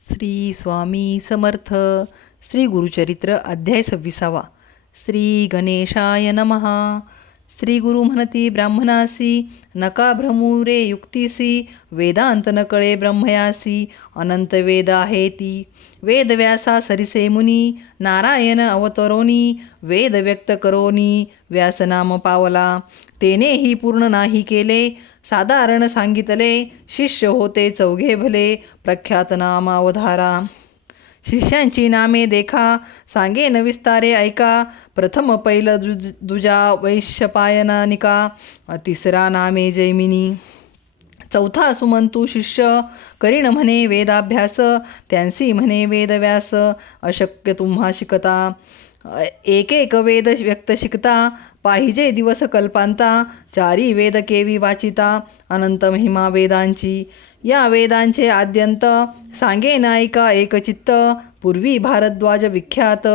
श्री स्वामी समर्थ. श्री गुरुचरित्र अध्याय सव्वीसावा. श्री गणेशाय नमः. श्री गुरु म्हणती ब्राह्मणासी नका भ्रमुरे युक्तीसी वेदांत न कळे ब्रह्मयासी अनंत वेद आहे ती वेदव्यासा सरिसे मुनी नारायण अवतरोनी वेद व्यक्त करोनी व्यासनाम पावला. तेनेही पूर्ण नाही केले साधारण सांगितले शिष्य होते चौघे भले प्रख्यात नामावधारा शिष्यांची नामे देखा सांगे नविस्तारे ऐका प्रथम पैल दुज दुजा वैश्यपायनानिका तिसरा नामे जैमिनी. चौथा सुमंतू शिष्य करीण म्हणे वेदाभ्यास त्यांसी म्हणे वेदव्यास अशक्य तुम्हा शिकता. एक एक वेद व्यक्त शिकता पाहिजे दिवस कल्पांता चारी वेद केवी वाचिता अनंत महिमा वेदांची. या वेदांचे आद्यंत सांगे नायिका एकचित्त पूर्वी भारद्वाज विख्यात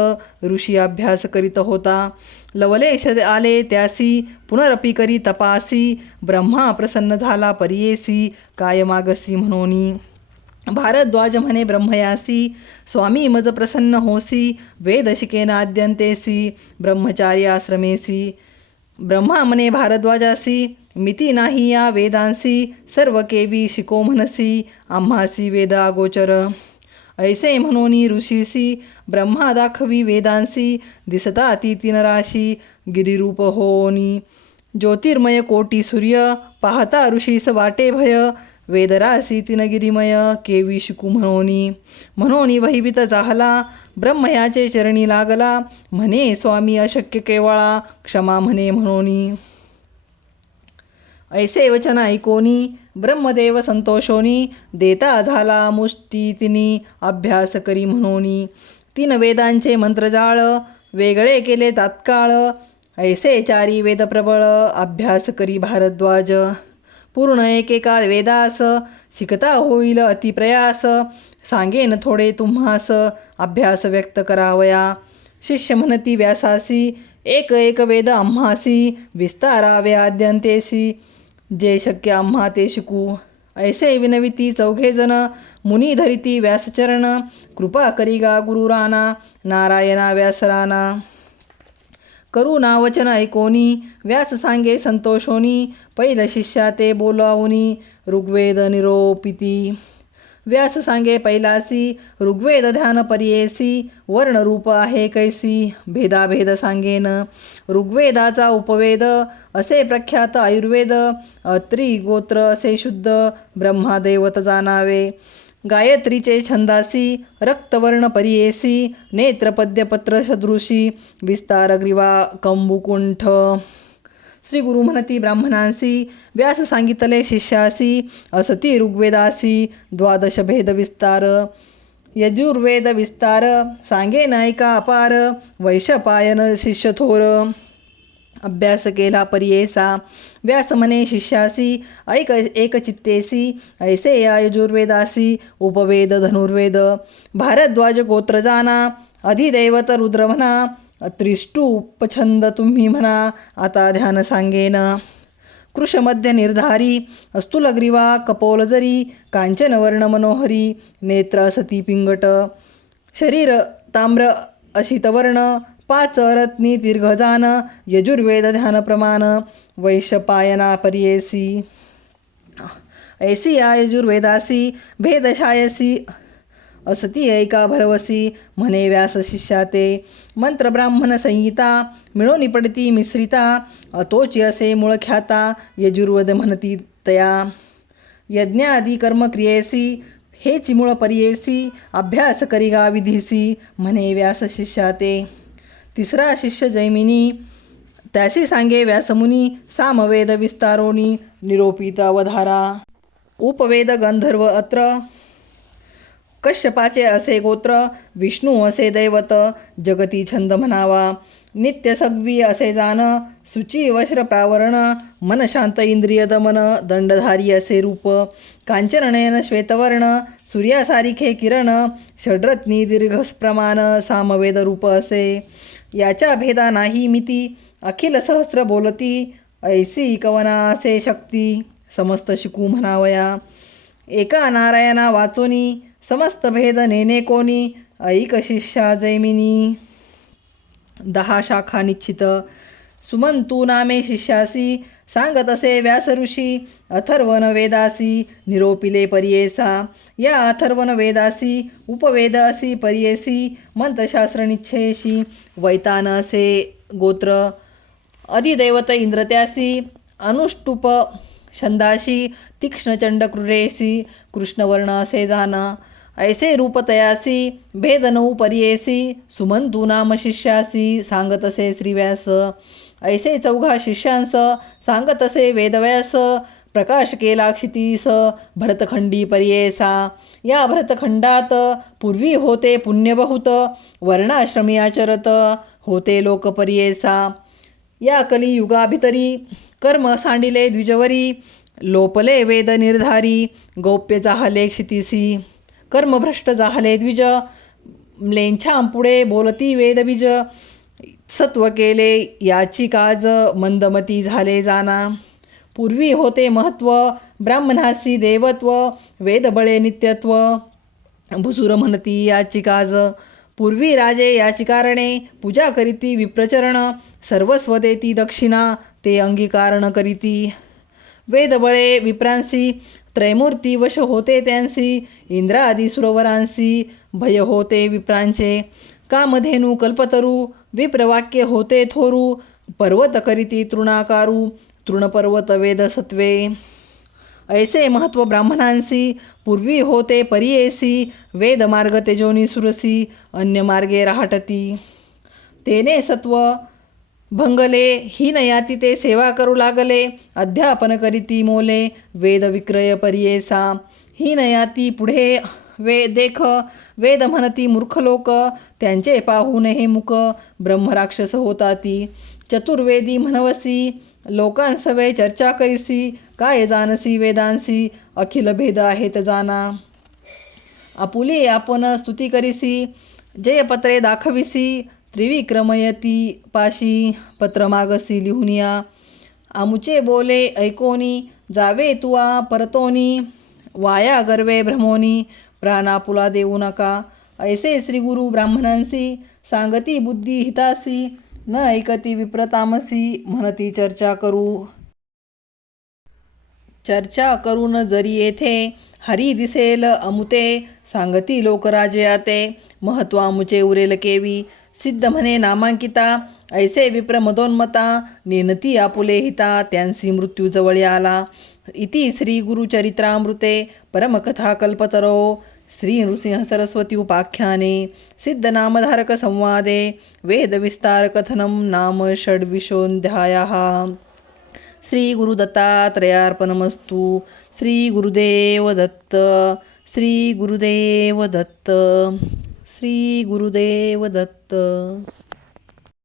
ऋषी अभ्यास करीत होता. लवलेश आले त्यासी पुनरपी करी तपासी ब्रह्मा प्रसन्न झाला परियेसी काय मागसी म्हणोनी. भारद्वाज म्हणे ब्रह्मयासी स्वामी मज प्रसन्न होसी वेद शिकेन आद्यंतेसी ब्रह्मचारी आश्रमेसी ब्रह्मा म्हणे भारद्वाजासी मिती नाही या वेदांसी सर्व केवी शिको म्हणसी आम्हासी वेद अगोचर ऐसे म्हणोनी ऋषीसी ब्रह्मा दाखवी वेदांसी दिसता ती राशी गिरिरूप होनी ज्योतिर्मय कोटी सूर्य पाहता ऋषीस वाटे भय वेदरासी तीन गिरिमय केवी शिकू म्हणोनी म्हणोनी भयभीत जाहला ब्रह्मयाचे चरणी लागला म्हणे स्वामी अशक्य केवळा क्षमा म्हणे म्हणोनी ऐसे वचन ऐकोनी ब्रह्मदेव संतोषोनी देता झाला मुष्टी तिनी अभ्यास करी म्हणोनी. तीन वेदांचे मंत्रजाळ वेगळे केले तात्काळ ऐसे चारी वेद प्रबळ अभ्यास करी भारद्वाज. पूर्ण एकेका वेदास शिकता होईल अतिप्रयास सांगेन थोडे तुम्हास अभ्यास व्यक्त करावया. शिष्य म्हणती व्यासासी एक एक वेद आम्हासी विस्तारावे आद्यंतेसी. जे शक्य आम्हा ते शिकू. ऐसे विनविती चौघेजण मुनी धरिती व्यासचरण कृपा करिगा गुरुराना नारायणा व्यासराना करू नावचन ऐकोनी व्यास सांगे संतोषोनी पैल शिष्या ते बोलावनी ऋग्वेद निरोपिती. व्यास सांगे पैलासी ऋग्वेद ध्यान परियेसी वर्णरूप आहे कैसी भेदाभेद सांगेन. ऋग्वेदाचा उपवेद असे प्रख्यात आयुर्वेद त्रिगोत्र असे शुद्ध ब्रह्मादैवत जाणावे. गायत्रीचे छंदासी रक्तवर्ण परियेसी नेत्रपद्यपत्र सदृशी विस्तारग्रीवा कंबुकुंठ. श्री गुरु म्हणती ब्राह्मणांसी व्यास सांगितले शिष्यासी असती ऋग्वेदासी द्वादश भेद विस्तार. यजुर्वेद विस्तार सांगे नायिका अपार वैशपायन शिष्य थोर. अभ्यास केला परियेसा व्यास म्हणे शिष्यासी ऐक एकचित्तेसी ऐसे या यजुर्वेदासी उपवेद धनुर्वेद. भारद्वाज गोत्र जाना अधिदैवत रुद्रमना म्हणा त्रिष्टू उपछंद तुम्ही म्हणा आता ध्यान सांगेन. कृशमध्य निर्धारी अस्तुलग्रीवा कपोलजरी कांचनवर्ण मनोहरी नेत्र सती पिंगट शरीर ताम्र अशितवर्ण पाच रत्नी दीर्घजान यजुर्वेद ध्यान प्रमाण वैशपायना परियेसी ऐसी या यजुर्वेदासी भेदशायसी असती ऐका भरवसी म्हणे व्यास शिष्या ते मंत्र ब्राह्मण संहिता मिळवणी पडती मिश्रिता अतोची असे मूळ ख्याता यजुर्वद म्हणती तया. यज्ञादी कर्मक्रियेसी हे मूळ परियेसी अभ्यास करिगा विधीसी म्हणे व्यास शिष्या ते तिसरा शिष्य जैमिनी त्यासी सांगे व्यासमुनी सामवेद विस्तारोनी निरोपिता वधारा उपवेद गंधर्व अत्र कश्यपाचे असे गोत्र विष्णू असे दैवत जगती छंद म्हणावा. नित्य सगवी असे जाण सुची वस्त्र प्रावरण मन शांत इंद्रिय दमन दंडधारी असे रूप. कांचननयन श्वेतवर्ण सूर्यासारिखे किरण षड्रत्नी दीर्घ प्रमाण सामवेद रूप असे. याच्या भेदा नाही मिती अखिल सहस्र बोलती ऐसी कवना असे शक्ती समस्त शिकू म्हणावया. एका नारायणा वाचोनी समस्त भेद नेने कोणी? ऐक शिष्या जैमिनी। दहा शाखा निश्चित। सुमंतू नामे शिष्यासी। सांगत असे व्यास ऋषी। अथर्वण वेदासी। निरोपिले परियेसा। या अथर्वन वेदासी। उपवेद असी परियेसी। मंत्रशास्त्र निच्छेशी वैतान असे गोत्र। अधिदैवत इंद्रत्यासी। अनुष्टुप छंदाशी तीक्ष्णचंड क्रूरेसी। कृष्णवर्ण असे जाण ऐसे रूपतयासी भेदनौ भेद परियेसी सुमंतू नाम शिष्यासी सांगतसे श्रीव्यास। ऐसे चौघा शिष्यांस सांगतसे वेदव्यास प्रकाश केला क्षितीस भरतखंडी पर्येसा। या भरतखंडात पूर्वी होते पुण्यबहुत वर्णाश्रमी आचरत होते लोकपर्येसा या कलियुगाभितरी कर्म सांडिले द्विजवरी लोपले वेद निर्धारी गौप्य जाहले क्षितिसी। कर्मभ्रष्ट जाहले द्विज म्लेंछां पुढे बोलती वेदबीज सत्व केले याची काज मंदमती झाले जाना. पूर्वी होते महत्त्व ब्राह्मणासी देवत्व वेदबळे नित्यत्व. भुसुर म्हणती याची काज. पूर्वी राजे याची कारणे पूजा करीती विप्रचरण. सर्वस्व देती दक्षिणा ते अंगीकारण करीती. वेदबळे विप्रांसी त्रैमूर्ती वश होते त्यांसी इंद्रादी सुरवरांसी भय होते विप्रांचे. कामधेनू कल्पतरू विप्रवाक्य होते थोरू पर्वत करीती तृणाकारू तृणपर्वत वेद सत्वे. ऐसे महत्त्व ब्राह्मणांसी पूर्वी होते परियेसी वेदमार्ग तेजोनी सुरसी अन्य मार्गे राहटती. तेने सत्व भंगले ही नयाती ते सेवा करू लागले. अध्यापन करीती मोले वेद विक्रय परियेसा ही नयाती पुढे वे देख वेद म्हणती मूर्ख लोक त्यांचे पाहून हे मुक ब्रह्मराक्षस होता ती चतुर्वेदी म्हणवसी लोकांसवे चर्चा करीसी काय जानसी वेदांसी अखिल भेद आहेत जाना. आपुली आपण स्तुती करीसी जयपत्रे दाखविसी त्रिविक्रमयती पाशी पत्रमागसी लिहुनिया आमुचे बोले ऐकोनी जावे तुआ परतोनी वाया गर्वे भ्रमोनी प्राणापुला देऊ नका ऐसे श्री गुरु ब्राह्मणांसी सांगती बुद्धी हितासी न ऐकती विप्रतामसी म्हणती चर्चा करू. चर्चा करून जरी येथे हरी दिसेल अमुते सांगती लोकराजे आते महत्वामुचे उरेल केवी सिद्ध म्हणे नामांकिता ऐसे विप्र मदोन्मता नेनती आपुले हिता त्यांसी मृत्यूजवळ आला. इति श्री गुरुचरित्रामृते परमकथा कल्पतरो श्री नृसिंह सरस्वती उपाख्याने सिद्धनामधारक संवादे वेदविस्तारकथनं नाम षड्विशोऽध्यायः श्री गुरुदत्तात्रयार्पणमस्तु श्री गुरुदेव 的